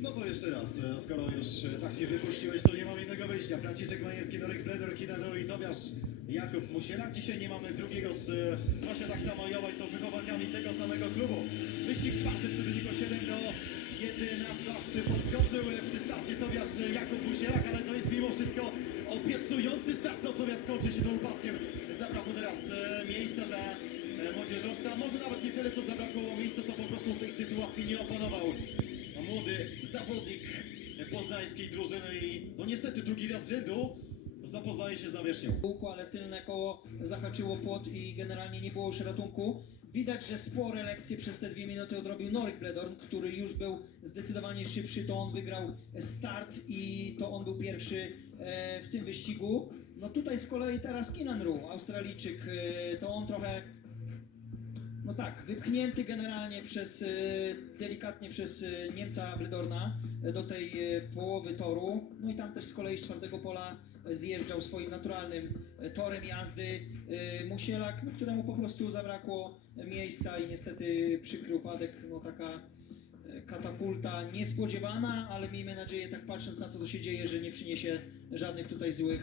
No to jeszcze raz, e, skoro już e, tak mnie wypuściłeś, to nie mam innego wyjścia. Franciszek Majewski, Norek Bleder, Kinado i Tobiasz Jakub Musielak. Dzisiaj nie mamy drugiego z, e, właśnie tak samo i obaj są wychowaniami tego samego klubu. Wyścig czwarty przy wyniku 7 do 11 aż podskoczył e, przy starcie Tobiasz e, Jakub Musielak, ale to jest mimo wszystko obiecujący start, natomiast kończy się to upadkiem. Zabrakło teraz e, miejsca dla e, młodzieżowca, może nawet nie tyle co zabrakło miejsca, co po prostu tej sytuacji nie opanował zawodnik poznańskiej drużyny i no niestety drugi raz rzędu zapoznaje się z nawierzchnią. Łuku, ale tylne koło zahaczyło płot i generalnie nie było już ratunku. Widać, że spore lekcje przez te dwie minuty odrobił Norik Bledorn, który już był zdecydowanie szybszy, to on wygrał start i to on był pierwszy e, w tym wyścigu. No tutaj z kolei teraz Kinan Ru, Australijczyk, e, to on trochę no tak, wypchnięty generalnie przez, e, delikatnie przez e, Niemca Bledorna e, do tej połowy toru. No i tam też z kolei z czwartego pola zjeżdżał swoim naturalnym torem jazdy Musielak, no, któremu po prostu zabrakło miejsca i niestety przykry upadek, no taka katapulta niespodziewana, ale miejmy nadzieję, tak patrząc na to, co się dzieje, że nie przyniesie żadnych tutaj złych